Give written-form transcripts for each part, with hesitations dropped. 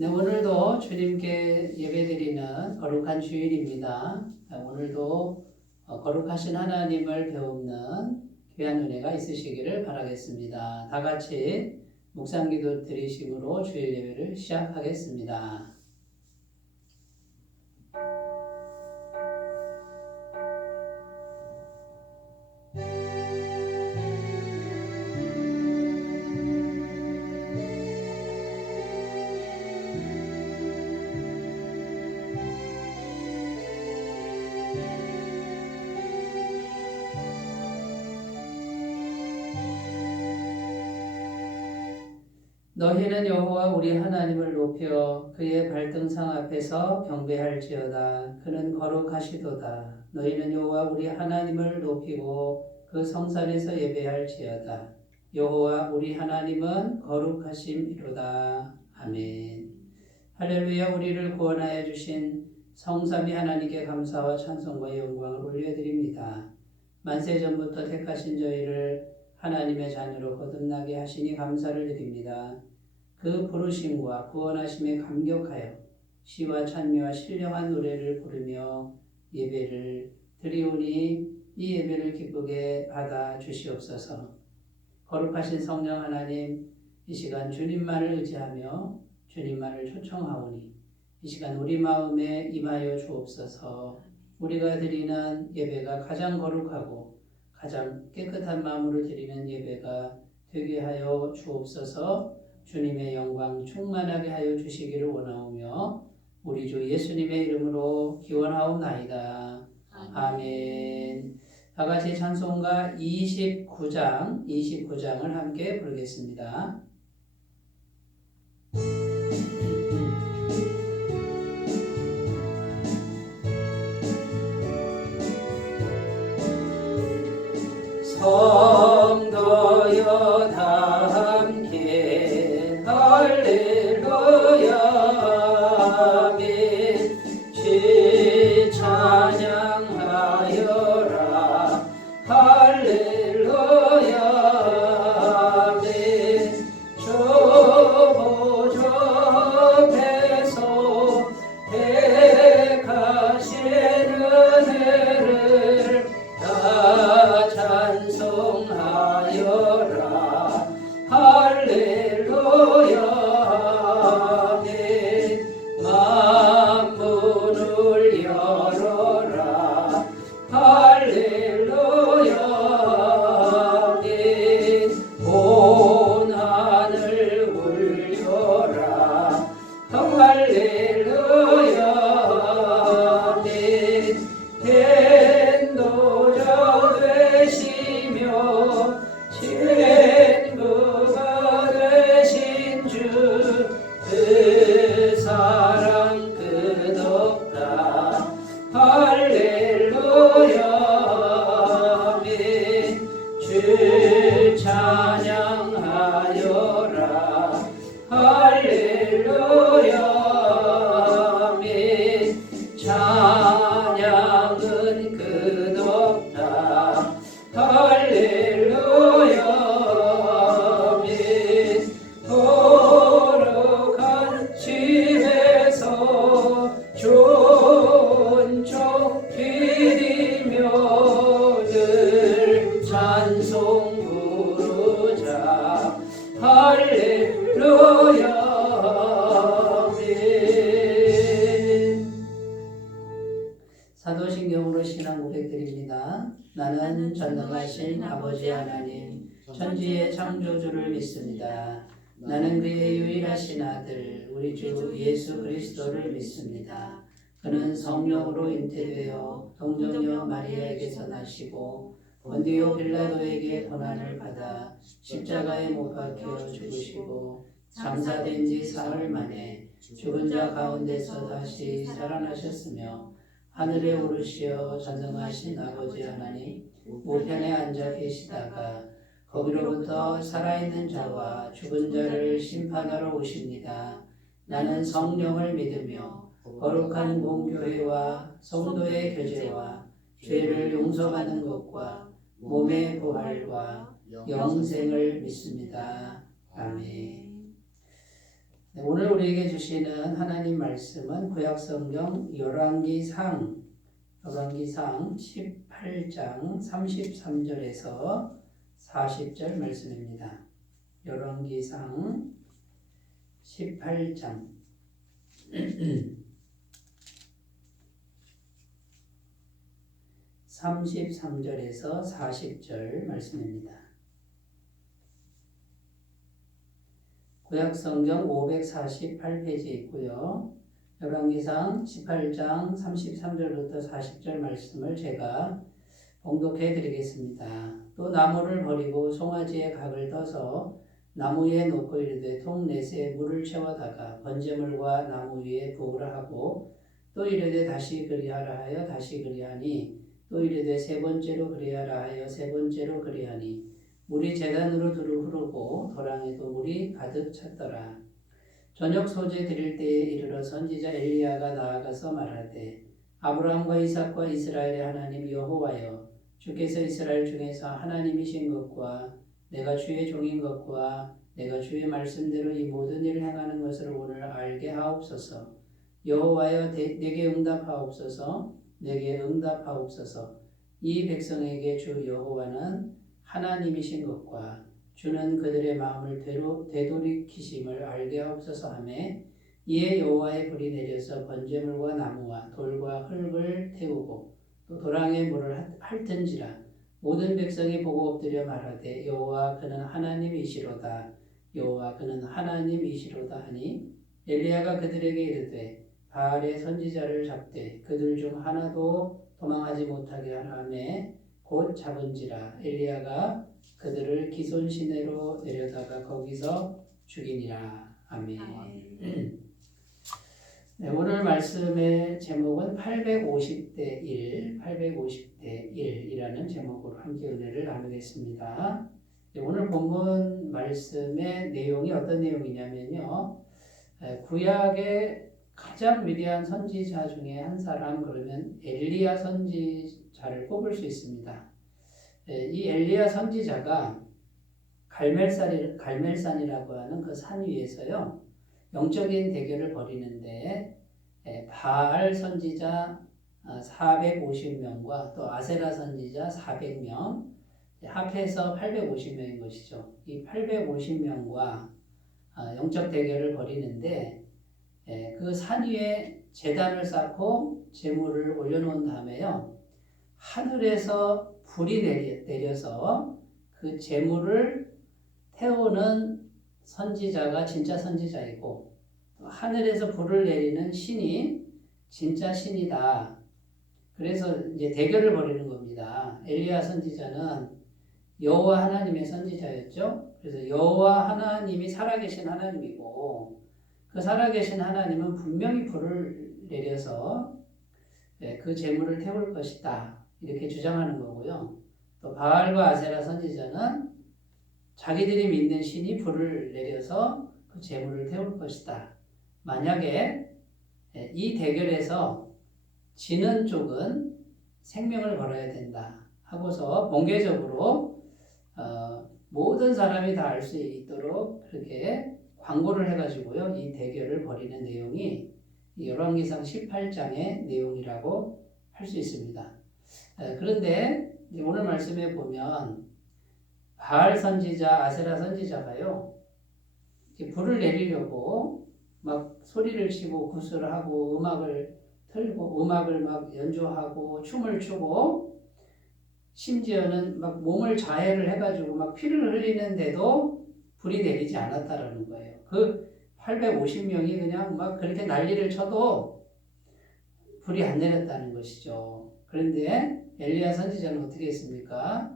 네, 오늘도 주님께 예배드리는 거룩한 주일입니다. 오늘도 거룩하신 하나님을 배우는 귀한 은혜가 있으시기를 바라겠습니다. 다 같이 묵상기도 드리심으로 주일 예배를 시작하겠습니다. 너희는 여호와 우리 하나님을 높여 그의 발등상 앞에서 경배할지어다. 그는 거룩하시도다. 너희는 여호와 우리 하나님을 높이고 그 성산에서 예배할지어다. 여호와 우리 하나님은 거룩하심이로다. 아멘. 할렐루야. 우리를 구원하여 주신 성삼위 하나님께 감사와 찬송과 영광을 올려드립니다. 만세전부터 택하신 저희를 하나님의 자녀로 거듭나게 하시니 감사를 드립니다. 그 부르심과 구원하심에 감격하여 시와 찬미와 신령한 노래를 부르며 예배를 드리오니 이 예배를 기쁘게 받아 주시옵소서. 거룩하신 성령 하나님, 이 시간 주님만을 의지하며 주님만을 초청하오니 이 시간 우리 마음에 임하여 주옵소서. 우리가 드리는 예배가 가장 거룩하고 가장 깨끗한 마음으로 드리는 예배가 되게 하여 주옵소서. 주님의 영광 충만하게 하여 주시기를 원하오며 우리 주 예수님의 이름으로 기원하옵나이다. 아멘. 다 같이 찬송가 29장을 함께 부르겠습니다. 성도여 다 함께 할렐루야 아멘. 주 찬양하여라 할렐루야 아멘. 주 보좌 앞에서 택하신 은혜를 다 찬송하여라 할렐루야 아멘. 만문을 열어라 할렐루야 아멘. 온 하늘 울려라 할렐루야 아멘. 인도자 되시며 친구가 되신 주 그 사랑 끝없다 할렐루야 아멘. 주 찬양하여라 할렐루야 아멘. 찬양은 끝없다 할렐루야 아멘. 거룩한 집에서 좋은 종 드리며 늘 찬송 부르자 할렐루야 아멘. 사도신경으로 신앙 고백드립니다. 나는 전능하신 아버지 하나님 천지의 창조주를 믿습니다. 나는 그의 유일하신 아들 우리 주 예수 그리스도를 믿습니다. 그는 성령으로 잉태되어 동정녀 마리아에게서 나시고 본디오 빌라도에게 고난을 받아 십자가에 못 박혀 죽으시고 장사된 지 사흘 만에 죽은 자 가운데서 다시 살아나셨으며 하늘에 오르시어 전능하신 아버지 하나님 우편에 앉아 계시다가 거기로부터 살아있는 자와 죽은 자를 심판하러 오십니다. 나는 성령을 믿으며 거룩한 공교회와 성도의 교제와 죄를 용서받는 것과 몸의 부활과 영생을 믿습니다. 아멘. 네, 오늘 우리에게 주시는 하나님 말씀은 구약성경 열왕기상 18장 33절에서 40절 말씀입니다. 열왕기상 18장 33절에서 40절 말씀입니다. 구약성경 548페이지에 있고요. 열왕기상 18장 33절부터 40절 말씀을 제가 봉독해 드리겠습니다. 또 나무를 버리고 송아지의 각을 떠서 나무 위에 놓고 이르되 통 넷에 물을 채워다가 번제물과 나무 위에 부으라 하고 또 이르되 다시 그리하라 하여 다시 그리하니 또 이르되 세 번째로 그리하라 하여 세 번째로 그리하니 물이 제단으로 두루 흐르고 도랑에도 물이 가득 찼더라. 저녁 소재 드릴 때에 이르러 선지자 엘리야가 나아가서 말하되 아브라함과 이삭과 이스라엘의 하나님 여호와여 주께서 이스라엘 중에서 하나님이신 것과 내가 주의 종인 것과 내가 주의 말씀대로 이 모든 일을 행하는 것을 오늘 알게 하옵소서. 여호와여 내게 응답하옵소서. 내게 응답하옵소서. 이 백성에게 주 여호와는 하나님이신 것과 주는 그들의 마음을 되돌이키심을 알게 하옵소서 하매 이에 여호와의 불이 내려서 번제물과 나무와 돌과 흙을 태우고 또 도랑에 물을 핥은지라 모든 백성이 보고 엎드려 말하되 여호와 그는 하나님이시로다. 여호와 그는 하나님이시로다 하니 엘리야가 그들에게 이르되 바알의 선지자를 잡되 그들 중 하나도 도망하지 못하게 하라매 곧 잡은지라 엘리야가 그들을 기손 시내로 내려다가 거기서 죽이니라. 아멘. 네, 오늘 말씀의 제목은 850대 1이라는 제목으로 함께 은혜를 나누겠습니다. 네, 오늘 본문 말씀의 내용이 어떤 내용이냐면요. 구약의 가장 위대한 선지자 중에 한 사람 그러면 엘리야 선지자를 꼽을 수 있습니다. 이 엘리야 선지자가 갈멜산이라고 하는 그 산 위에서요 영적인 대결을 벌이는데 바알 선지자 450명과 또 아세라 선지자 400명 합해서 850명인 것이죠. 이 850명과 영적 대결을 벌이는데 그 산 위에 제단을 쌓고 제물을 올려놓은 다음에요 하늘에서 불이 내려서 그 제물을 태우는 선지자가 진짜 선지자이고 하늘에서 불을 내리는 신이 진짜 신이다. 그래서 이제 대결을 벌이는 겁니다. 엘리야 선지자는 여호와 하나님의 선지자였죠. 그래서 여호와 하나님이 살아계신 하나님이고 그 살아계신 하나님은 분명히 불을 내려서 그 제물을 태울 것이다. 이렇게 주장하는 거고요. 또 바알과 아세라 선지자는 자기들이 믿는 신이 불을 내려서 그 제물을 태울 것이다. 만약에 이 대결에서 지는 쪽은 생명을 걸어야 된다 하고서 공개적으로 모든 사람이 다 알 수 있도록 그렇게 광고를 해가지고요 이 대결을 벌이는 내용이 열왕기상 18장의 내용이라고 할 수 있습니다. 그런데 오늘 말씀에 보면 바알 선지자, 아세라 선지자가요 불을 내리려고 막 소리를 치고 구슬을 하고 음악을 틀고 음악을 막 연주하고 춤을 추고 심지어는 막 몸을 자해를 해가지고 막 피를 흘리는데도 불이 내리지 않았다라는 거예요. 그 850명이 그냥 막 그렇게 난리를 쳐도 불이 안 내렸다는 것이죠. 그런데 엘리야 선지자는 어떻게 했습니까?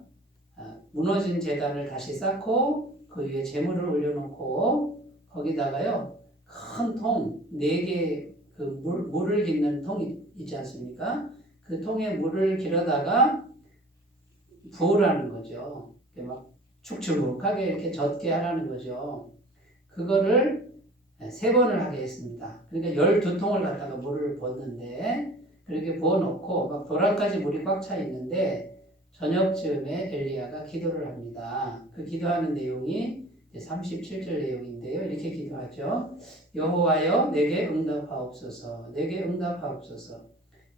무너진 제단을 다시 쌓고 그 위에 제물을 올려놓고 거기다가요 큰 통 4개 그 물을 깃는 통이 있지 않습니까? 그 통에 물을 길어다가 부으라는 거죠. 막 축축하게 이렇게 젖게 하라는 거죠. 그거를 3번을 하게 했습니다. 그러니까 12통을 갖다가 물을 붓는데 그렇게 부어놓고 막 도랑까지 물이 꽉 차 있는데 저녁쯤에 엘리야가 기도를 합니다. 그 기도하는 내용이 37절 내용인데요. 이렇게 기도하죠. 여호와여 내게 응답하옵소서. 내게 응답하옵소서.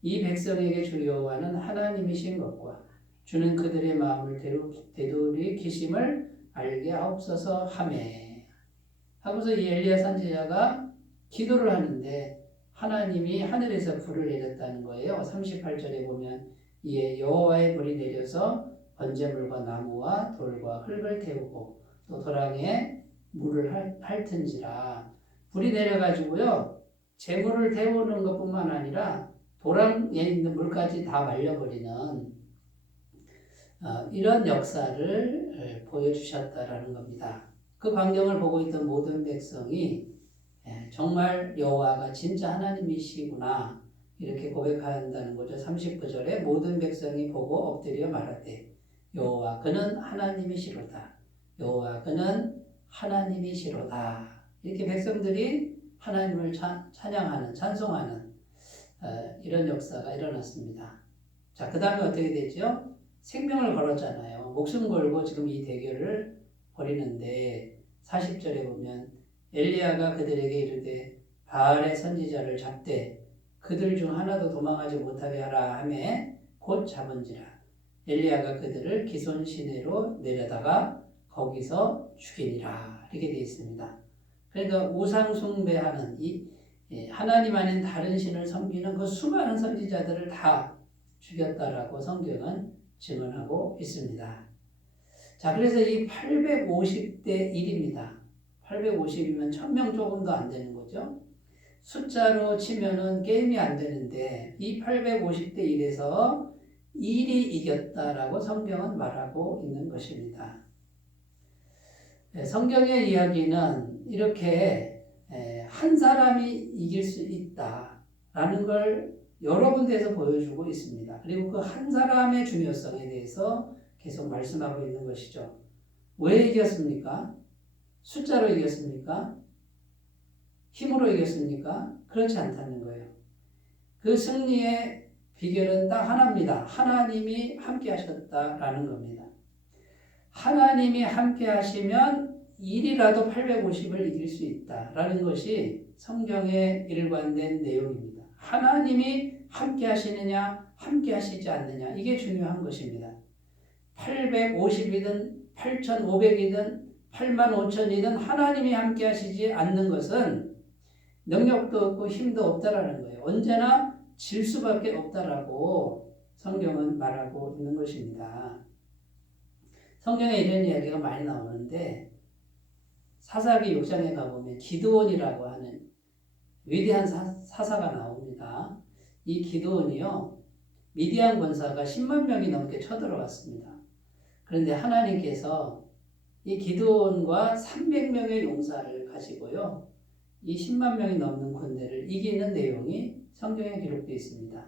이 백성에게 주 여호와는 하나님이신 것과 주는 그들의 마음을 되돌이키심을 알게 하옵소서 하매. 하고서 이 엘리야 선지자가 기도를 하는데 하나님이 하늘에서 불을 내렸다는 거예요. 38절에 보면 이에 여호와의 불이 내려서 번제물과 나무와 돌과 흙을 태우고 또 도랑에 물을 핥은지라. 불이 내려가지고요. 재물을 태우는 것뿐만 아니라 도랑에 있는 물까지 다 말려버리는 이런 역사를 보여주셨다라는 겁니다. 그 광경을 보고 있던 모든 백성이 정말 여호와가 진짜 하나님이시구나 이렇게 고백한다는 거죠. 39절에 모든 백성이 보고 엎드려 말하되 여호와 그는 하나님이시로다. 여호와 그는 하나님이시로다. 이렇게 백성들이 하나님을 찬양하는 찬송하는 이런 역사가 일어났습니다. 자, 그 다음에 어떻게 되죠? 생명을 걸었잖아요. 목숨 걸고 지금 이 대결을 벌이는데 40절에 보면 엘리야가 그들에게 이르되 바알의 선지자를 잡되 그들 중 하나도 도망하지 못하게 하라 하매 곧 잡은지라. 엘리야가 그들을 기손 시내로 내려다가 거기서 죽이니라. 이렇게 되어 있습니다. 그러니까 우상 숭배하는 이 하나님 아닌 다른 신을 섬기는 그 수많은 선지자들을 다 죽였다라고 성경은 증언하고 있습니다. 자, 그래서 이 850대 1입니다. 850이면 1000명 조금도 안 되는 거죠. 숫자로 치면은 게임이 안 되는데 이 850대 1에서 1이 이겼다라고 성경은 말하고 있는 것입니다. 성경의 이야기는 이렇게 한 사람이 이길 수 있다라는 걸 여러 군데에서 보여주고 있습니다. 그리고 그 한 사람의 중요성에 대해서 계속 말씀하고 있는 것이죠. 왜 이겼습니까? 숫자로 이겼습니까? 힘으로 이겼습니까? 그렇지 않다는 거예요. 그 승리의 비결은 딱 하나입니다. 하나님이 함께 하셨다라는 겁니다. 하나님이 함께 하시면 1이라도 850을 이길 수 있다라는 것이 성경에 일관된 내용입니다. 하나님이 함께 하시느냐, 함께 하시지 않느냐, 이게 중요한 것입니다. 850이든 8500이든 85,000이든 하나님이 함께 하시지 않는 것은 능력도 없고 힘도 없다라는 거예요. 언제나 질 수밖에 없다라고 성경은 말하고 있는 것입니다. 성경에 이런 이야기가 많이 나오는데 사사기 6장에 가보면 기드온이라고 하는 위대한 사사가 나옵니다. 이 기드온이요, 미디안 군사가 10만 명이 넘게 쳐들어왔습니다. 그런데 하나님께서 이 기드온과 300명의 용사를 가지고요, 이 10만 명이 넘는 군대를 이기는 내용이 성경에 기록되어 있습니다.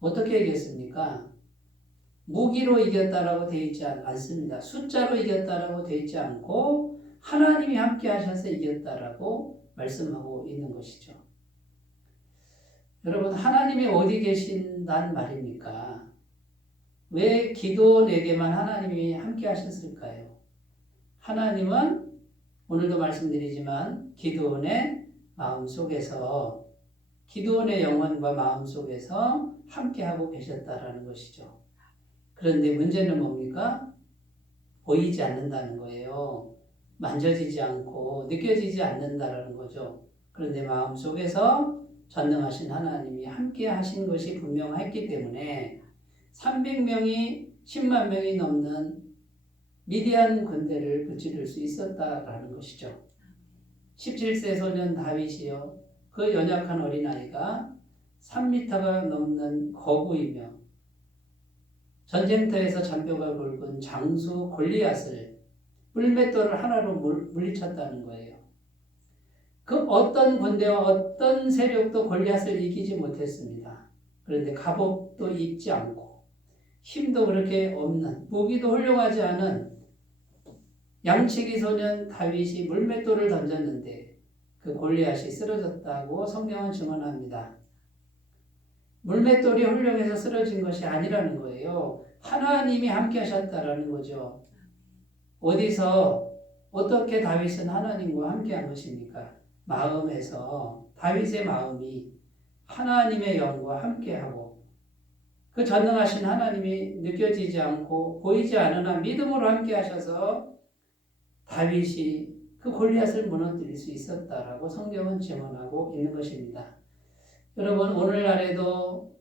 어떻게 이겼습니까? 무기로 이겼다라고 되어 있지 않습니다. 숫자로 이겼다라고 되어 있지 않고 하나님이 함께 하셔서 이겼다라고 말씀하고 있는 것이죠. 여러분, 하나님이 어디 계신단 말입니까? 왜 기도원에게만 하나님이 함께 하셨을까요? 하나님은 오늘도 말씀드리지만 기도원의 마음속에서, 기도원의 영혼과 마음속에서 함께하고 계셨다라는 것이죠. 그런데 문제는 뭡니까? 보이지 않는다는 거예요. 만져지지 않고 느껴지지 않는다라는 거죠. 그런데 마음속에서 전능하신 하나님이 함께 하신 것이 분명했기 때문에 300명이 10만 명이 넘는 미디안 군대를 무찌를 수 있었다라는 것이죠. 17세 소년 다윗이요, 그 연약한 어린아이가 3m가 넘는 거구이며 전쟁터에서 잔뼈가 굵은 장수 골리앗을 뿔맷돌을 하나로 물리쳤다는 거예요. 그 어떤 군대와 어떤 세력도 골리앗을 이기지 못했습니다. 그런데 갑옷도 입지 않고 힘도 그렇게 없는, 무기도 훌륭하지 않은 양치기 소년 다윗이 물맷돌을 던졌는데 그 골리앗이 쓰러졌다고 성경은 증언합니다. 물맷돌이 훌륭해서 쓰러진 것이 아니라는 거예요. 하나님이 함께 하셨다라는 거죠. 어디서 어떻게 다윗은 하나님과 함께한 것입니까? 마음에서 다윗의 마음이 하나님의 영과 함께하고 그 전능하신 하나님이 느껴지지 않고 보이지 않으나 믿음으로 함께하셔서 다윗이 그 골리앗을 무너뜨릴 수 있었다라고 성경은 증언하고 있는 것입니다. 여러분 오늘날에도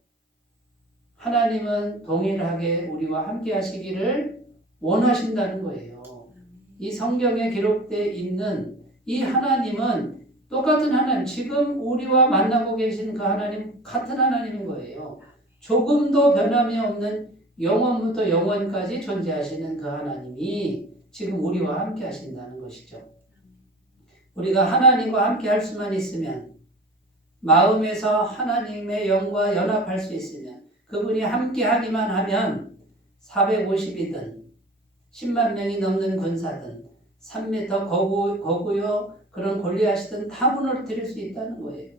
하나님은 동일하게 우리와 함께 하시기를 원하신다는 거예요. 이 성경에 기록되어 있는 이 하나님은 똑같은 하나님, 지금 우리와 만나고 계신 그 하나님 같은 하나님인 거예요. 조금도 변함이 없는 영원부터 영원까지 존재하시는 그 하나님이 지금 우리와 함께 하신다는 것이죠. 우리가 하나님과 함께 할 수만 있으면 마음에서 하나님의 영과 연합할 수 있으면 그분이 함께 하기만 하면 450이든 10만 명이 넘는 군사든 3m 거구요 그런 골리앗이든 다 무너뜨릴 수 있다는 거예요.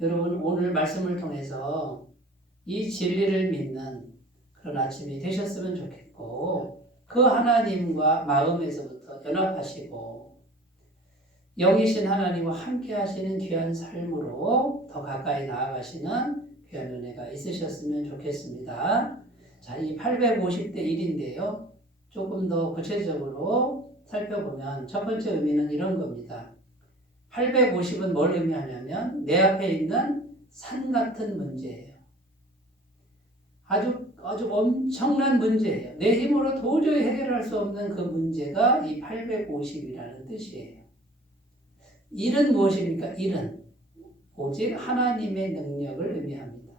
여러분 오늘 말씀을 통해서 이 진리를 믿는 그런 아침이 되셨으면 좋겠고 그 하나님과 마음에서부터 연합하시고 영이신 하나님과 함께 하시는 귀한 삶으로 더 가까이 나아가시는 귀한 은혜가 있으셨으면 좋겠습니다. 자, 이 850대 1인데요. 조금 더 구체적으로 살펴보면 첫 번째 의미는 이런 겁니다. 850은 뭘 의미하냐면 내 앞에 있는 산 같은 문제예요. 아주 엄청난 문제예요. 내 힘으로 도저히 해결할 수 없는 그 문제가 이 850이라는 뜻이에요. 일은 무엇입니까? 일은 오직 하나님의 능력을 의미합니다.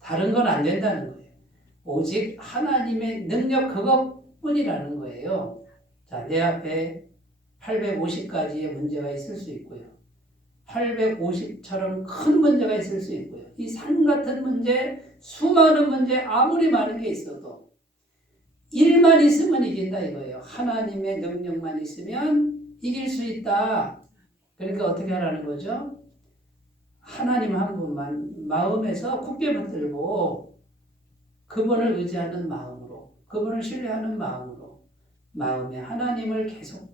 다른 건 안 된다는 거예요. 오직 하나님의 능력 그것뿐이라는 거예요. 자, 내 앞에 850가지의 문제가 있을 수 있고요. 850처럼 큰 문제가 있을 수 있고요. 이 산 같은 문제, 수많은 문제, 아무리 많은 게 있어도 일만 있으면 이긴다 이거예요. 하나님의 능력만 있으면 이길 수 있다. 그러니까 어떻게 하라는 거죠? 하나님 한 분만 마음에서 굳게 붙들고 그분을 의지하는 마음으로, 그분을 신뢰하는 마음으로 마음에 하나님을 계속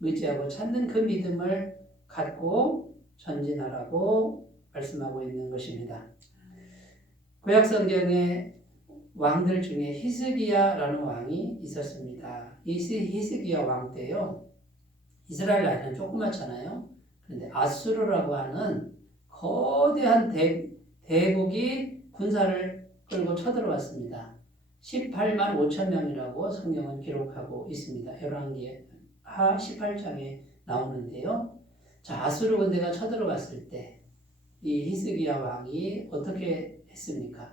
의지하고 찾는 그 믿음을 갖고 전진하라고 말씀하고 있는 것입니다. 구약 성경에 왕들 중에 히스기야라는 왕이 있었습니다. 이 히스기야 왕 때요. 이스라엘 나라는 조그맣잖아요. 그런데 아수르라고 하는 거대한 대국이 군사를 끌고 쳐들어왔습니다. 18만 5천 명이라고 성경은 기록하고 있습니다. 열왕기하 18장에 나오는데요. 자, 아수르 군대가 쳐들어왔을 때 이 히스기야 왕이 어떻게 했습니까?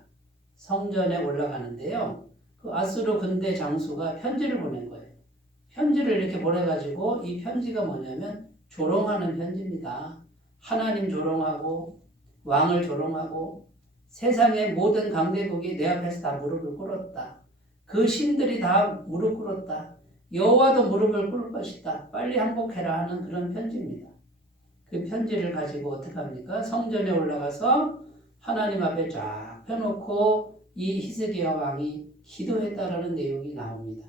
성전에 올라가는데요. 그 아수르 군대 장수가 편지를 보낸 거예요. 편지를 이렇게 보내가지고 이 편지가 뭐냐면 조롱하는 편지입니다. 하나님 조롱하고 왕을 조롱하고 세상의 모든 강대국이 내 앞에서 다 무릎을 꿇었다. 그 신들이 다 무릎 꿇었다. 여호와도 무릎을 꿇을 것이다. 빨리 항복해라 하는 그런 편지입니다. 그 편지를 가지고 어떻게 합니까? 성전에 올라가서 하나님 앞에 쫙 펴놓고 이 히스기야 왕이 기도했다라는 내용이 나옵니다.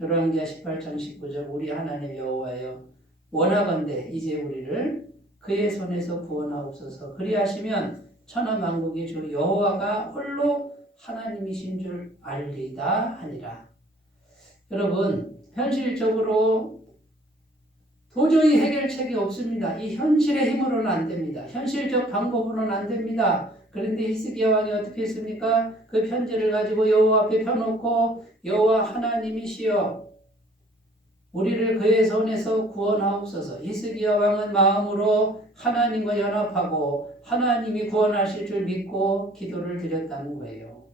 열왕기하 18장 19절 우리 하나님 여호와여 원하건대 이제 우리를 그의 손에서 구원하옵소서. 그리하시면 천하 만국의 주 여호와가 홀로 하나님이신 줄 알리다 하니라. 여러분 현실적으로 도저히 해결책이 없습니다. 이 현실의 힘으로는 안 됩니다. 현실적 방법으로는 안 됩니다. 그런데 히스기야 왕이 어떻게 했습니까? 그 편지를 가지고 여호와 앞에 펴놓고 여호와 하나님이시여 우리를 그의 손에서 구원하옵소서. 히스기야 왕은 마음으로 하나님과 연합하고 하나님이 구원하실 줄 믿고 기도를 드렸다는 거예요.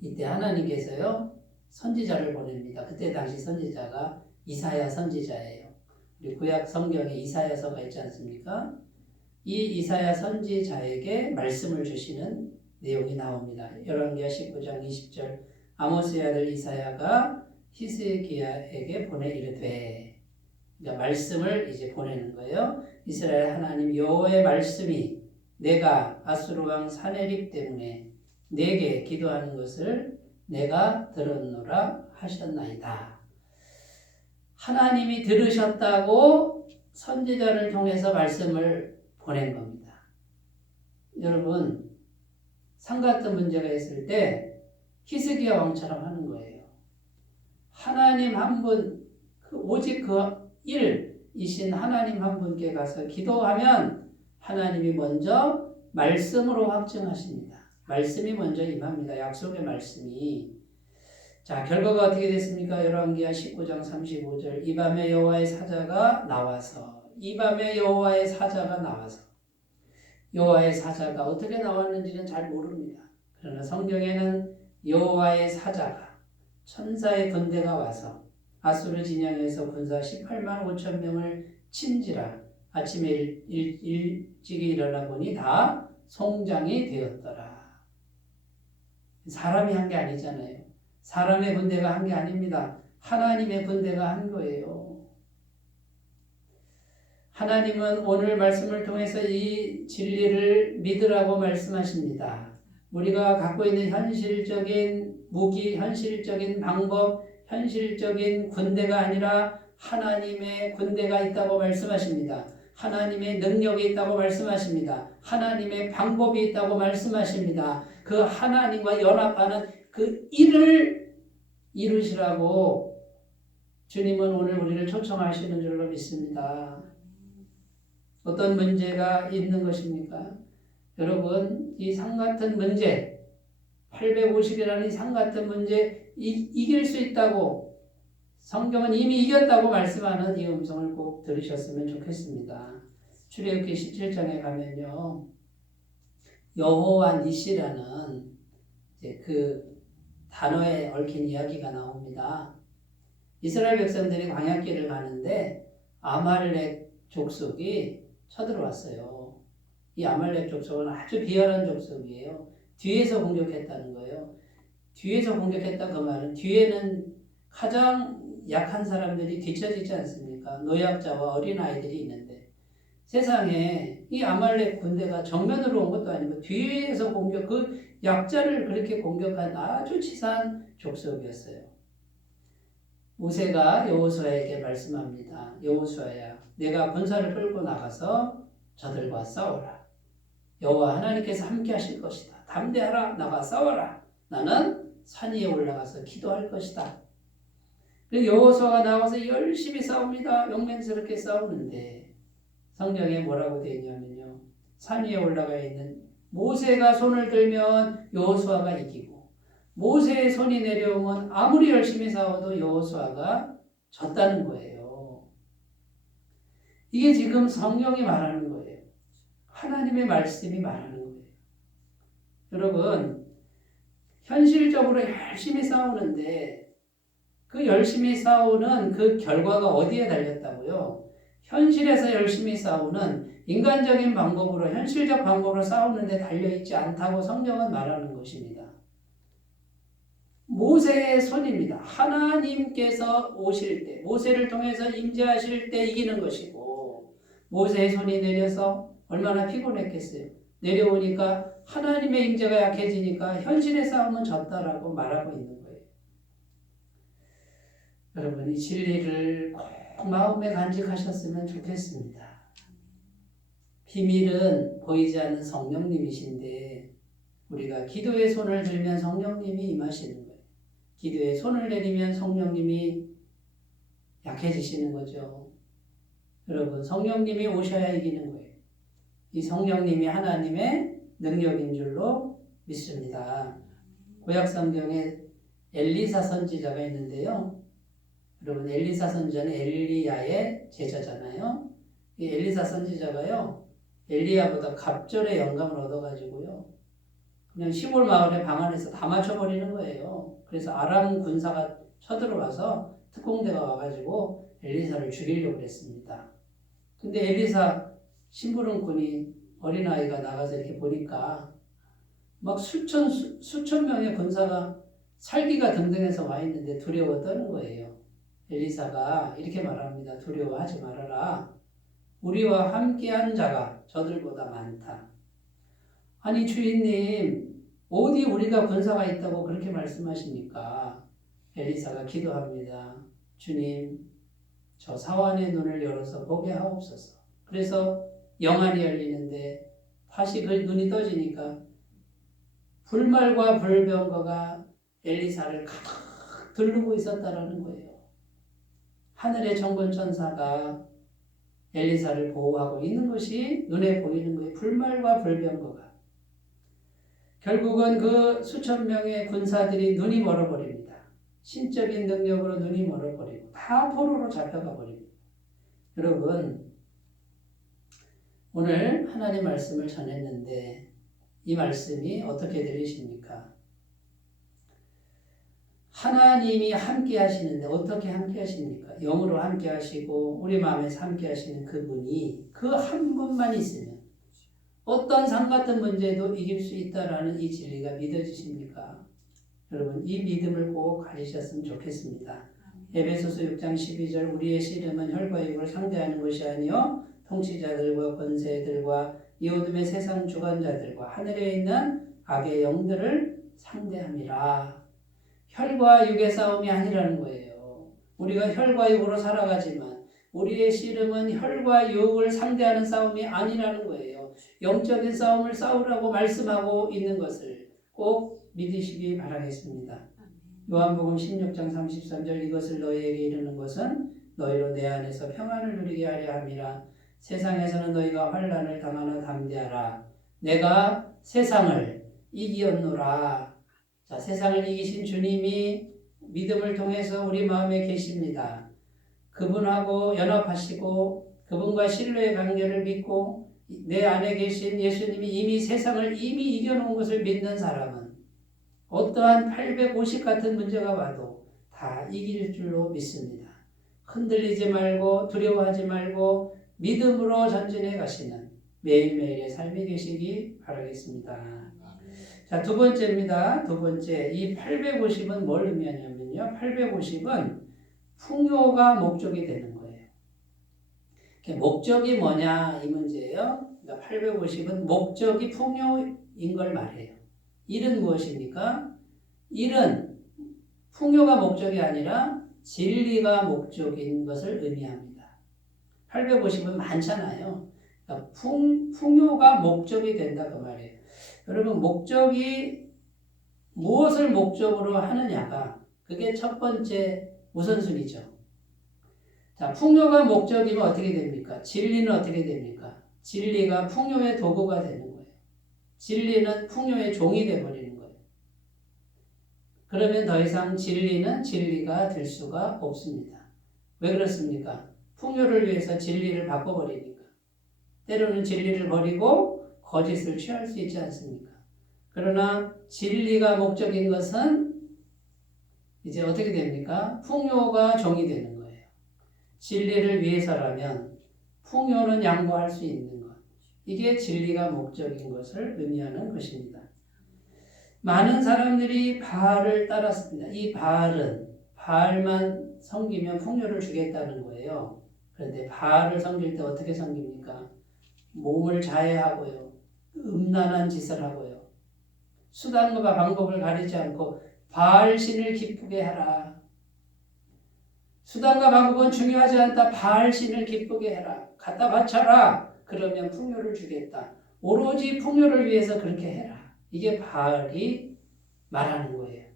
이때 하나님께서요 선지자를 보냅니다. 그때 당시 선지자가 이사야 선지자예요. 우리 구약 성경에 이사야서가 있지 않습니까? 이 이사야 선지자에게 말씀을 주시는 내용이 나옵니다. 열왕기하 19장 20절 아모스의 아들 이사야가 히스기야에게 보내 이르되 그러니까 말씀을 이제 보내는 거예요. 이스라엘 하나님 여호와의 말씀이 내가 아수르 왕 사네립 때문에 내게 기도하는 것을 내가 들었노라 하셨나이다. 하나님이 들으셨다고 선지자를 통해서 말씀을 보낸 겁니다. 여러분, 상 같은 문제가 있을 때 히스기야 왕처럼 하는 거예요. 하나님 한 분, 오직 그 일이신 하나님 한 분께 가서 기도하면 하나님이 먼저 말씀으로 확증하십니다. 말씀이 먼저 임합니다. 약속의 말씀이. 자, 결과가 어떻게 됐습니까? 열왕기하 19장 35절. 이 밤에 여호와의 사자가 나와서 여호와의 사자가 어떻게 나왔는지는 잘 모릅니다. 그러나 성경에는 여호와의 사자가 천사의 군대가 와서 아수르 진영에서 군사 18만 5천 명을 친지라 아침에 일찍이 일어나 보니 다 송장이 되었더라. 사람이 한 게 아니잖아요. 사람의 군대가 한 게 아닙니다. 하나님의 군대가 한 거예요. 하나님은 오늘 말씀을 통해서 이 진리를 믿으라고 말씀하십니다. 우리가 갖고 있는 현실적인 무기, 현실적인 방법, 현실적인 군대가 아니라 하나님의 군대가 있다고 말씀하십니다. 하나님의 능력이 있다고 말씀하십니다. 하나님의 방법이 있다고 말씀하십니다. 그 하나님과 연합하는 그 일을 이루시라고 주님은 오늘 우리를 초청하시는 줄로 믿습니다. 어떤 문제가 있는 것입니까? 여러분, 이 상 같은 문제, 850이라는 이 상 같은 문제 이길 수 있다고 성경은 이미 이겼다고 말씀하는 이 음성을 꼭 들으셨으면 좋겠습니다. 출애굽기 17장에 가면요, 여호와 니시라는 그 단어에 얽힌 이야기가 나옵니다. 이스라엘 백성들이 광야길을 가는데 아말렉 족속이 쳐들어왔어요. 이 아말렉 족속은 아주 비열한 족속이에요. 뒤에서 공격했다는 거예요. 뒤에서 공격했다 그 말은 뒤에는 가장 약한 사람들이 뒤처지지 않습니까? 노약자와 어린아이들이 있는데 세상에 이 아말렉 군대가 정면으로 온 것도 아니고 뒤에서 그 약자를 그렇게 공격한 아주 치사한 족속이었어요. 모세가 여호수아에게 말씀합니다. 여호수아야, 내가 군사를 끌고 나가서 저들과 싸워라. 여호와 하나님께서 함께 하실 것이다. 담대하라, 나가 싸워라. 나는 산 위에 올라가서 기도할 것이다. 그래서 여호수아가 나와서 열심히 싸웁니다. 용맹스럽게 싸우는데 성경에 뭐라고 되어 있냐면요, 산 위에 올라가 있는 모세가 손을 들면 여호수아가 이기고 모세의 손이 내려오면 아무리 열심히 싸워도 여호수아가 졌다는 거예요. 이게 지금 성경이 말하는 거예요. 하나님의 말씀이 말하는 거예요. 여러분, 현실적으로 열심히 싸우는데 그 열심히 싸우는 그 결과가 어디에 달렸다고요? 현실에서 열심히 싸우는 인간적인 방법으로, 현실적 방법으로 싸우는데 달려있지 않다고 성경은 말하는 것입니다. 모세의 손입니다. 하나님께서 오실 때, 모세를 통해서 임재하실 때 이기는 것이고, 모세의 손이 내려서 얼마나 피곤했겠어요. 내려오니까 하나님의 임재가 약해지니까 현실의 싸움은 졌다라고 말하고 있는 거예요. 여러분, 이 진리를 꼭 마음에 간직하셨으면 좋겠습니다. 비밀은 보이지 않는 성령님이신데 우리가 기도의 손을 들면 성령님이 임하시는 거예요. 기도에 손을 내리면 성령님이 약해지시는 거죠. 여러분, 성령님이 오셔야 이기는 거예요. 이 성령님이 하나님의 능력인 줄로 믿습니다. 구약성경에 엘리사 선지자가 있는데요. 여러분, 엘리사 선지자는 엘리야의 제자잖아요. 이 엘리사 선지자가요, 엘리야보다 갑절의 영감을 얻어가지고요, 그냥 시골 마을의 방 안에서 다 맞춰버리는 거예요. 그래서 아람 군사가 쳐들어와서 특공대가 와가지고 엘리사를 죽이려고 했습니다. 근데 엘리사 심부름꾼이 어린아이가 나가서 이렇게 보니까 막 수천 명의 군사가 살기가 등등해서 와 있는데 두려워 떠는 거예요. 엘리사가 이렇게 말합니다. 두려워하지 말아라. 우리와 함께한 자가 저들보다 많다. 아니 주인님, 어디 우리가 군사가 있다고 그렇게 말씀하십니까? 엘리사가 기도합니다. 주님, 저 사환의 눈을 열어서 보게 하옵소서. 그래서 영안이 열리는데 다시 그 눈이 떠지니까 불말과 불병거가 엘리사를 가득 둘르고 있었다라는 거예요. 하늘의 정권천사가 엘리사를 보호하고 있는 것이 눈에 보이는 거예요. 불말과 불병거가. 결국은 그 수천 명의 군사들이 눈이 멀어버립니다. 신적인 능력으로 눈이 멀어버리고 다 포로로 잡혀가 버립니다. 여러분, 오늘 하나님 말씀을 전했는데 이 말씀이 어떻게 들리십니까? 하나님이 함께 하시는데 어떻게 함께 하십니까? 영으로 함께 하시고 우리 마음에서 함께 하시는 그분이 그 한 분만 있으면 어떤 산 같은 문제도 이길 수 있다라는 이 진리가 믿어지십니까? 여러분, 이 믿음을 꼭 가지셨으면 좋겠습니다. 에베소서 6장 12절 우리의 씨름은 혈과 육을 상대하는 것이 아니요 통치자들과 권세들과 이 어둠의 세상 주관자들과 하늘에 있는 악의 영들을 상대함이라. 혈과 육의 싸움이 아니라는 거예요. 우리가 혈과 육으로 살아가지만 우리의 씨름은 혈과 육을 상대하는 싸움이 아니라는 거예요. 영적인 싸움을 싸우라고 말씀하고 있는 것을 꼭 믿으시기 바라겠습니다. 요한복음 16장 33절 이것을 너희에게 이르는 것은 너희로 내 안에서 평안을 누리게 하려 함이라. 세상에서는 너희가 환난을 당하나 담대하라. 내가 세상을 이기었노라. 자, 세상을 이기신 주님이 믿음을 통해서 우리 마음에 계십니다. 그분하고 연합하시고 그분과 신뢰의 관계를 믿고 내 안에 계신 예수님이 이미 세상을 이미 이겨놓은 것을 믿는 사람은 어떠한 850 같은 문제가 와도 다 이길 줄로 믿습니다. 흔들리지 말고 두려워하지 말고 믿음으로 전진해 가시는 매일매일의 삶이 되시기 바라겠습니다. 자, 두 번째입니다. 두 번째, 이 850은 뭘 의미하냐면요. 850은 풍요가 목적이 되는 거예요. 목적이 뭐냐 이 문제예요. 그러니까 850은 목적이 풍요인 걸 말해요. 일은 무엇입니까? 일은 풍요가 목적이 아니라 진리가 목적인 것을 의미합니다. 850은 많잖아요. 그러니까 풍요가 목적이 된다 그 말이에요. 여러분, 목적이 무엇을 목적으로 하느냐가 그게 첫 번째 우선순위죠. 자, 풍요가 목적이면 어떻게 됩니까? 진리는 어떻게 됩니까? 진리가 풍요의 도구가 되는 거예요. 진리는 풍요의 종이 되어버리는 거예요. 그러면 더 이상 진리는 진리가 될 수가 없습니다. 왜 그렇습니까? 풍요를 위해서 진리를 바꿔버리니까. 때로는 진리를 버리고 거짓을 취할 수 있지 않습니까? 그러나 진리가 목적인 것은 이제 어떻게 됩니까? 풍요가 종이 되는 거예요. 진리를 위해서라면 풍요는 양보할 수 있는 것. 이게 진리가 목적인 것을 의미하는 것입니다. 많은 사람들이 바알을 따랐습니다. 이 바알만 섬기면 풍요를 주겠다는 거예요. 그런데 바알을 섬길 때 어떻게 섬깁니까? 몸을 자해하고요. 음란한 짓을 하고요. 수단과 방법을 가리지 않고 바알 신을 기쁘게 하라. 수단과 방법은 중요하지 않다. 바알 신을 기쁘게 해라. 갖다 바쳐라. 그러면 풍요를 주겠다. 오로지 풍요를 위해서 그렇게 해라. 이게 바알이 말하는 거예요.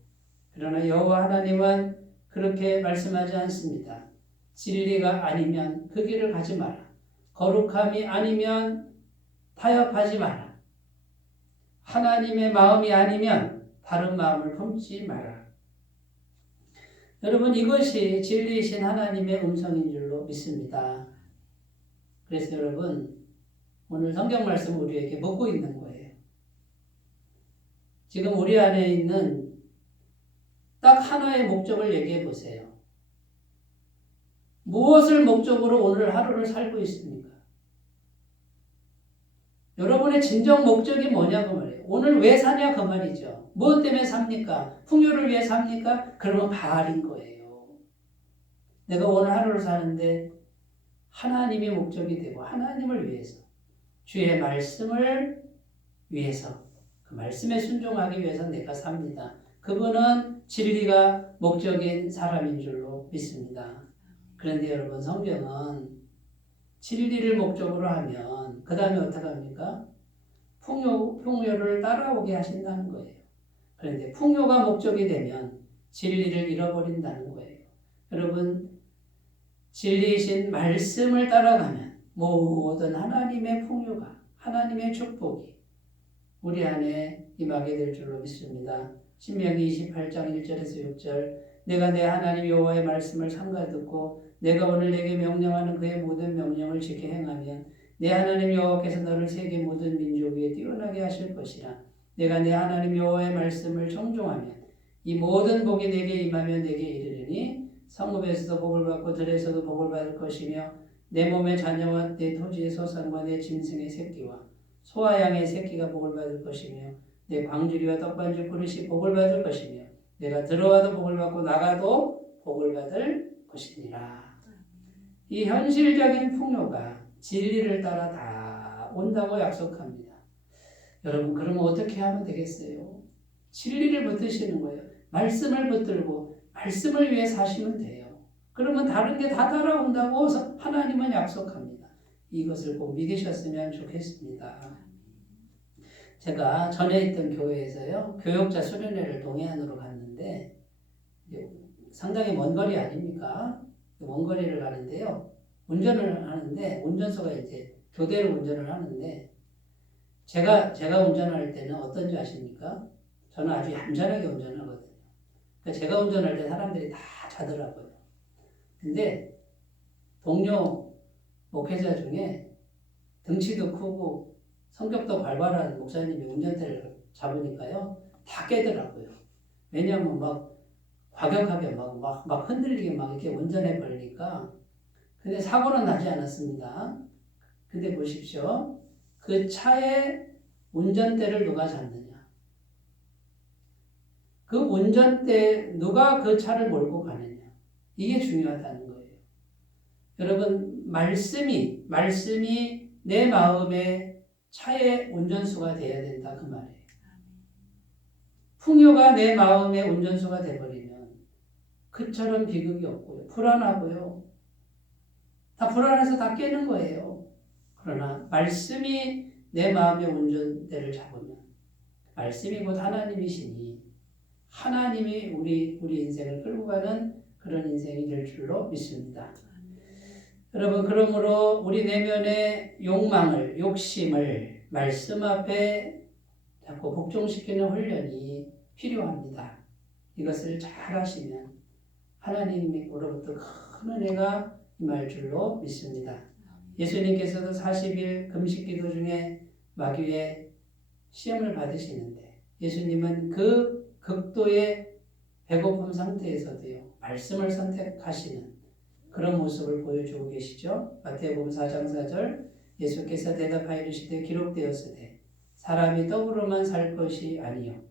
그러나 여호와 하나님은 그렇게 말씀하지 않습니다. 진리가 아니면 그 길을 가지 마라. 거룩함이 아니면 타협하지 마라. 하나님의 마음이 아니면 다른 마음을 품지 마라. 여러분, 이것이 진리이신 하나님의 음성인 줄로 믿습니다. 그래서 여러분, 오늘 성경 말씀 우리에게 묻고 있는 거예요. 지금 우리 안에 있는 딱 하나의 목적을 얘기해 보세요. 무엇을 목적으로 오늘 하루를 살고 있습니까? 여러분의 진정 목적이 뭐냐고 말이에요. 오늘 왜 사냐 그 말이죠. 무엇 때문에 삽니까? 풍요를 위해 삽니까? 그러면 바알인 거예요. 내가 오늘 하루를 사는데 하나님이 목적이 되고 하나님을 위해서 주의 말씀을 위해서 그 말씀에 순종하기 위해서 내가 삽니다. 그분은 진리가 목적인 사람인 줄로 믿습니다. 그런데 여러분 성경은 진리를 목적으로 하면 그 다음에 어떻게 합니까? 풍요를 따라오게 하신다는 거예요. 그런데 풍요가 목적이 되면 진리를 잃어버린다는 거예요. 여러분 진리이신 말씀을 따라가면 모든 하나님의 풍요가 하나님의 축복이 우리 안에 임하게 될 줄로 믿습니다. 신명기 28장 1절에서 6절 내가 내 하나님 여호와의 말씀을 삼가 듣고 내가 오늘 내게 명령하는 그의 모든 명령을 지켜 행하면 내 하나님 여호와께서 너를 세계 모든 민족 위에 뛰어나게 하실 것이라. 내가 내 하나님 여호와의 말씀을 청종하면 이 모든 복이 내게 임하며 내게 이르리니 성읍에서도 복을 받고 들에서도 복을 받을 것이며 내 몸의 자녀와 내 토지의 소산과 내 짐승의 새끼와 소와 양의 새끼가 복을 받을 것이며 내 광주리와 떡반죽 그릇이 복을 받을 것이며 내가 들어와도 복을 받고 나가도 복을 받을 것이니라. 이 현실적인 풍요가 진리를 따라 다 온다고 약속합니다. 여러분 그러면 어떻게 하면 되겠어요? 진리를 붙드시는 거예요. 말씀을 붙들고 말씀을 위해 사시면 돼요. 그러면 다른 게 다 따라온다고 하나님은 약속합니다. 이것을 꼭 믿으셨으면 좋겠습니다. 제가 전에 있던 교회에서요. 교역자 수련회를 동해안으로 갔는데 상당히 먼 거리 아닙니까? 먼 거리를 가는데요. 운전을 하는데 운전소가 이제 교대로 운전을 하는데 제가 운전할 때는 어떤지 아십니까? 저는 아주 얌전하게 운전하거든요. 그러니까 제가 운전할 때 사람들이 다 자더라고요. 근데 동료 목회자 중에 등치도 크고 성격도 발발한 목사님이 운전대를 잡으니까요. 다 깨더라고요. 왜냐하면 막 과격하게 막 흔들리게 막 이렇게 운전해 버리니까. 근데 사고는 나지 않았습니다. 근데 보십시오. 그 차의 운전대를 누가 잡느냐. 그 운전대 누가 그 차를 몰고 가느냐. 이게 중요하다는 거예요. 여러분 말씀이 내 마음의 차의 운전수가 돼야 된다 그 말이에요. 풍요가 내 마음의 운전수가 돼버리면 그처럼 비극이 없고요. 불안하고요. 다 불안해서 다 깨는 거예요. 그러나 말씀이 내 마음의 운전대를 잡으면 말씀이 곧 하나님이시니 하나님이 우리 인생을 끌고 가는 그런 인생이 될 줄로 믿습니다. 여러분 그러므로 우리 내면의 욕망을 욕심을 말씀 앞에 자꾸 복종시키는 훈련이 필요합니다. 이것을 잘 하시면 하나님으로부터 큰 은혜가 임할 줄로 믿습니다. 예수님께서도 40일 금식기도 중에 마귀의 시험을 받으시는데 예수님은 그 극도의 배고픔 상태에서도요. 말씀을 선택하시는 그런 모습을 보여주고 계시죠. 마태복음 4장 4절 예수께서 대답하여 이르시되 기록되었으되 사람이 떡으로만 살 것이 아니요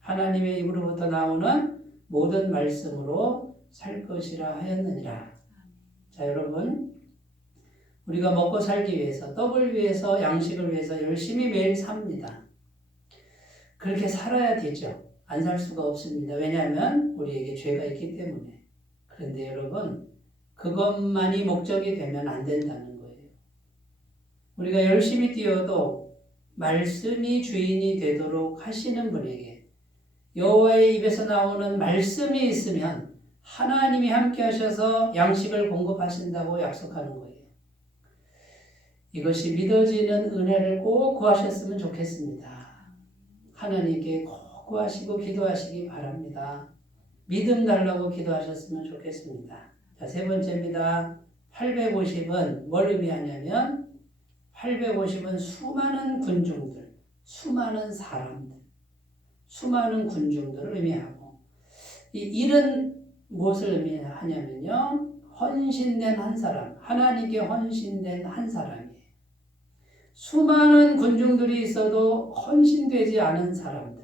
하나님의 입으로부터 나오는 모든 말씀으로 살 것이라 하였느니라. 자 여러분 우리가 먹고 살기 위해서 떡을 위해서 양식을 위해서 열심히 매일 삽니다. 그렇게 살아야 되죠. 안 살 수가 없습니다. 왜냐하면 우리에게 죄가 있기 때문에. 그런데 여러분 그것만이 목적이 되면 안 된다는 거예요. 우리가 열심히 뛰어도 말씀이 주인이 되도록 하시는 분에게 여호와의 입에서 나오는 말씀이 있으면 하나님이 함께 하셔서 양식을 공급하신다고 약속하는 거예요. 이것이 믿어지는 은혜를 꼭 구하셨으면 좋겠습니다. 하나님께 꼭 구하시고 기도하시기 바랍니다. 믿음 달라고 기도하셨으면 좋겠습니다. 자, 세 번째입니다. 850은 뭘 의미하냐면 850은 수많은 군중들, 수많은 사람들, 수많은 군중들을 의미하고 이 1은 무엇을 의미하냐면요. 헌신된 한 사람, 하나님께 헌신된 한 사람이에요. 수많은 군중들이 있어도 헌신되지 않은 사람들.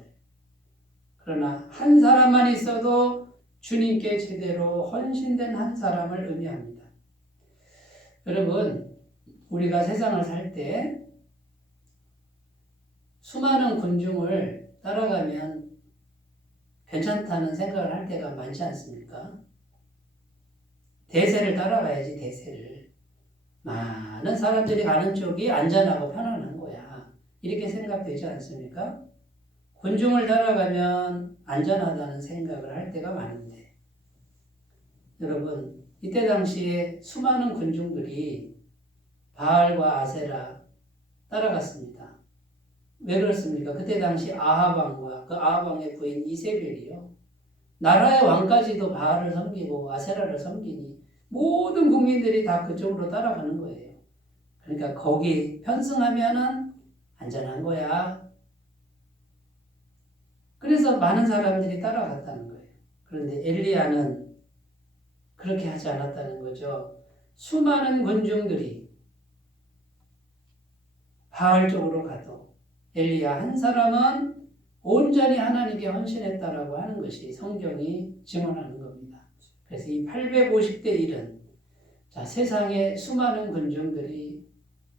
그러나 한 사람만 있어도 주님께 제대로 헌신된 한 사람을 의미합니다. 여러분, 우리가 세상을 살 때 수많은 군중을 따라가면 괜찮다는 생각을 할 때가 많지 않습니까? 대세를 따라가야지, 대세를. 많은 사람들이 가는 쪽이 안전하고 편안한 거야. 이렇게 생각되지 않습니까? 군중을 따라가면 안전하다는 생각을 할 때가 많은데, 여러분, 이때 당시에 수많은 군중들이 바알과 아세라 따라갔습니다. 왜 그렇습니까? 그때 당시 아하방과 그 아하방의 부인 이세벨이요, 나라의 왕까지도 바알을 섬기고 아세라를 섬기니 모든 국민들이 다 그쪽으로 따라가는 거예요. 그러니까 거기 편승하면은 안전한 거야. 그래서 많은 사람들이 따라갔다는 거예요. 그런데 엘리야는 그렇게 하지 않았다는 거죠. 수많은 군중들이 바알 쪽으로 가도 엘리야 한 사람은 온전히 하나님께 헌신했다라고 하는 것이 성경이 증언하는 겁니다. 그래서 이 850대 1은 자, 세상의 수많은 군중들이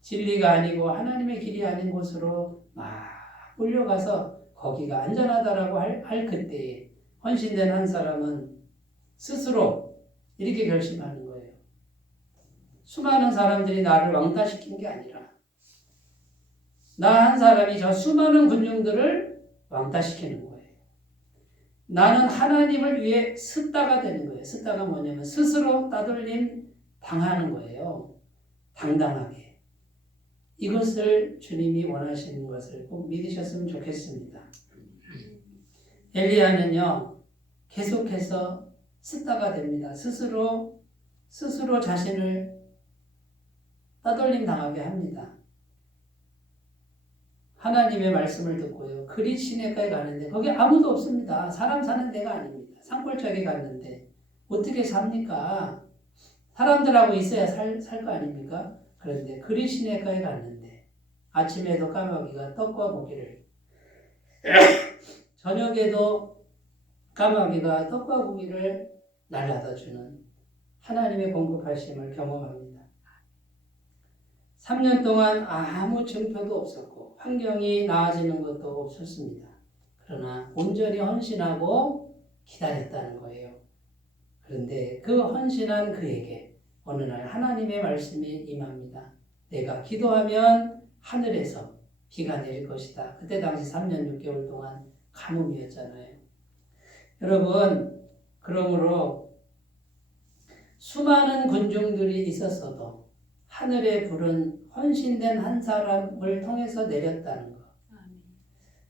진리가 아니고 하나님의 길이 아닌 곳으로 막 몰려가서 거기가 안전하다라고 할 그때에 헌신된 한 사람은 스스로 이렇게 결심하는 거예요. 수많은 사람들이 나를 왕따시킨 게 아니라 나 한 사람이 저 수많은 군중들을 왕따시키는 거예요. 나는 하나님을 위해 숫다가 되는 거예요. 숫다가 뭐냐면 스스로 따돌림 당하는 거예요. 당당하게. 이것을 주님이 원하시는 것을 꼭 믿으셨으면 좋겠습니다. 엘리야는요, 계속해서 숫다가 됩니다. 스스로 자신을 따돌림 당하게 합니다. 하나님의 말씀을 듣고요, 그릿 시내가에 가는데 거기 아무도 없습니다. 사람 사는 데가 아닙니다. 산골짜기 갔는데 어떻게 삽니까? 사람들하고 있어야 살 거 아닙니까? 그런데 그릿 시내가에 갔는데 아침에도 까마귀가 떡과 고기를, 저녁에도 까마귀가 떡과 고기를 날라다 주는 하나님의 공급하심을 경험합니다. 3년 동안 아무 증표도 없었고 환경이 나아지는 것도 없었습니다. 그러나 온전히 헌신하고 기다렸다는 거예요. 그런데 그 헌신한 그에게 어느 날 하나님의 말씀이 임합니다. 내가 기도하면 하늘에서 비가 내릴 것이다. 그때 당시 3년 6개월 동안 가뭄이었잖아요. 여러분, 그러므로 수많은 군중들이 있었어도 하늘의 불은 헌신된 한 사람을 통해서 내렸다는 것.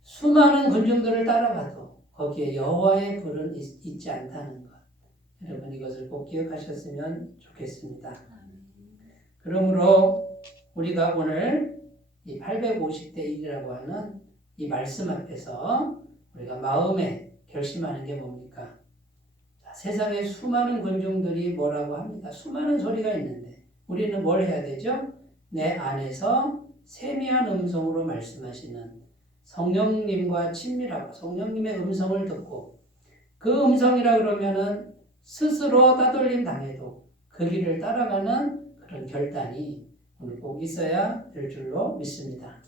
수많은 군중들을 따라가도 거기에 여호와의 불은 있지 않다는 것. 여러분, 이것을 꼭 기억하셨으면 좋겠습니다. 그러므로 우리가 오늘 이 850대 1이라고 하는 이 말씀 앞에서 우리가 마음에 결심하는 게 뭡니까? 자, 세상에 수많은 군중들이 뭐라고 합니다. 수많은 소리가 있는데 우리는 뭘 해야 되죠? 내 안에서 세미한 음성으로 말씀하시는 성령님과 친밀하고 성령님의 음성을 듣고, 그 음성이라 그러면은 스스로 따돌림 당해도 그 길을 따라가는 그런 결단이 오늘 꼭 있어야 될 줄로 믿습니다.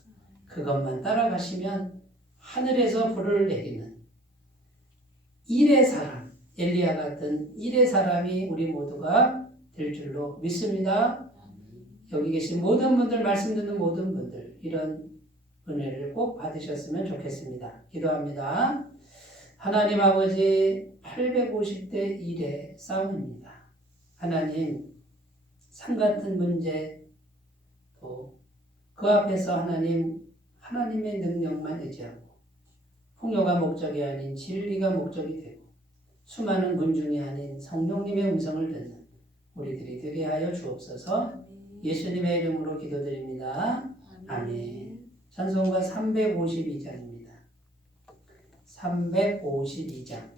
그것만 따라가시면 하늘에서 불을 내리는 일의 사람, 엘리야 같은 일의 사람이 우리 모두가 될 줄로 믿습니다. 여기 계신 모든 분들, 말씀 듣는 모든 분들, 이런 은혜를 꼭 받으셨으면 좋겠습니다. 기도합니다. 하나님 아버지, 850대 1의 싸움입니다. 하나님, 산 같은 문제, 또 그 앞에서 하나님의 능력만 의지하고 풍요가 목적이 아닌 진리가 목적이 되고 수많은 군중이 아닌 성령님의 음성을 듣는 우리들이 되게 하여 주옵소서. 예수님의 이름으로 기도드립니다. 아멘. 찬송가 352장입니다. 352장.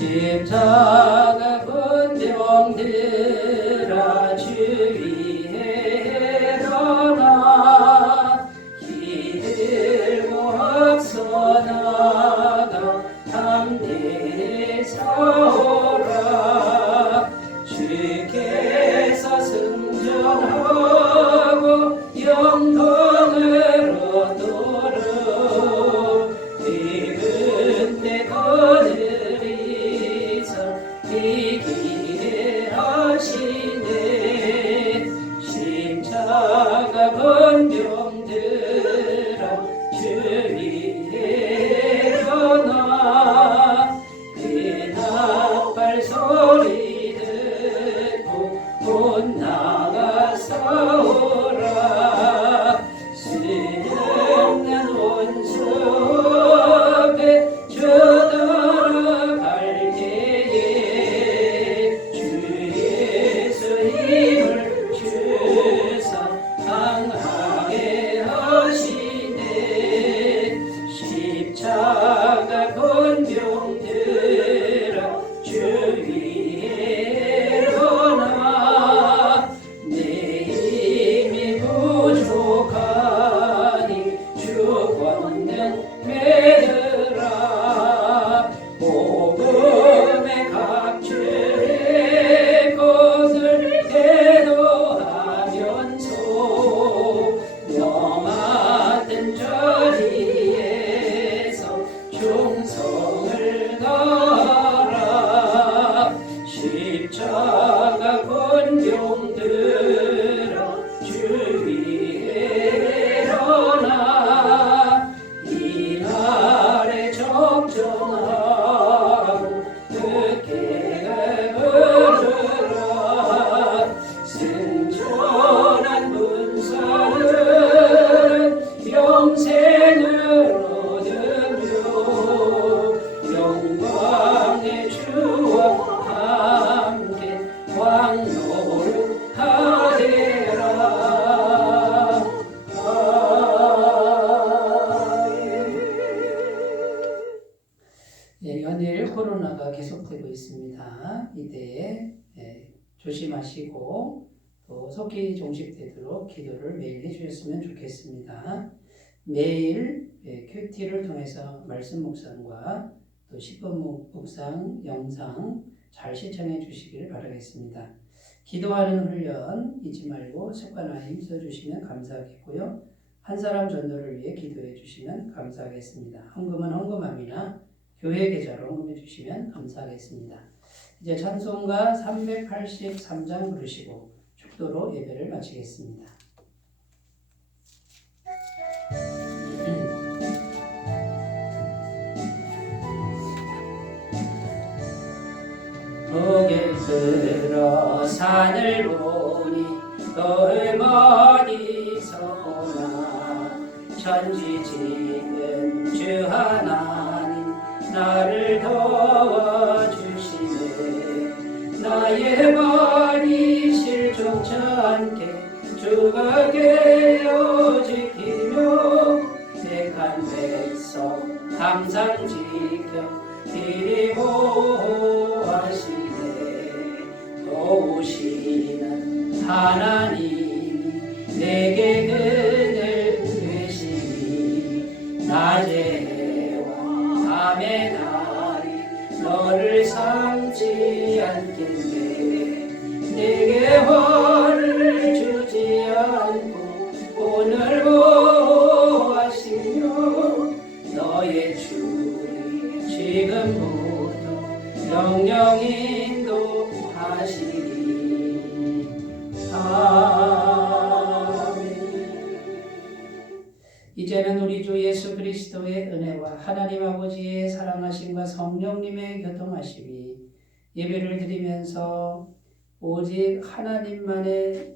십자가 군병들아 주위에 일어나 기들고 앞서 나가 담대히 싸우라. 주께서 승전하고 영광을 매일 코로나가 계속되고 있습니다. 이때 조심하시고 또 속히 종식되도록 기도를 매일 해주셨으면 좋겠습니다. 매일 큐티를 통해서 말씀 묵상과 또 10분 묵상 영상 잘 시청해 주시길 바라겠습니다. 기도하는 훈련 잊지 말고 습관화에 힘써주시면 감사하겠고요. 한 사람 전도를 위해 기도해 주시면 감사하겠습니다. 헌금은 헌금함이나 교회 계좌로 헌금해 주시면 감사하겠습니다. 이제 찬송가 383장 부르시고 축도로 예배를 마치겠습니다. 고개 들어 산을 보니 얼마디서나 천지지은 주 하나님 나를 도와주시네. 나의 발이 실족치 않게 주가 깨어 지키며 택한 백성 항상 지켜 이리 보호하시네. 도우시는 하나님이 내게 그늘 되시니 낮의 해와 밤의 달이 너를 삼지 않겠네. 내게 화를 주지 않고 오늘 보호하시며 너의 주리 지금부터 영영 인도하시리. 이제는 우리 주 예수 그리스도의 은혜와 하나님 아버지의 사랑하심과 성령님의 교통하심이 예배를 드리면서 오직 하나님만을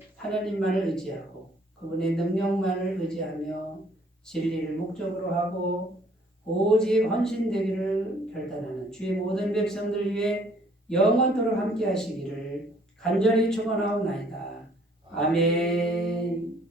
의지하고 그분의 능력만을 의지하며 진리를 목적으로 하고 오직 헌신되기를 결단하는 주의 모든 백성들 위해 영원토록 함께 하시기를 간절히 축원하옵나이다. 아멘.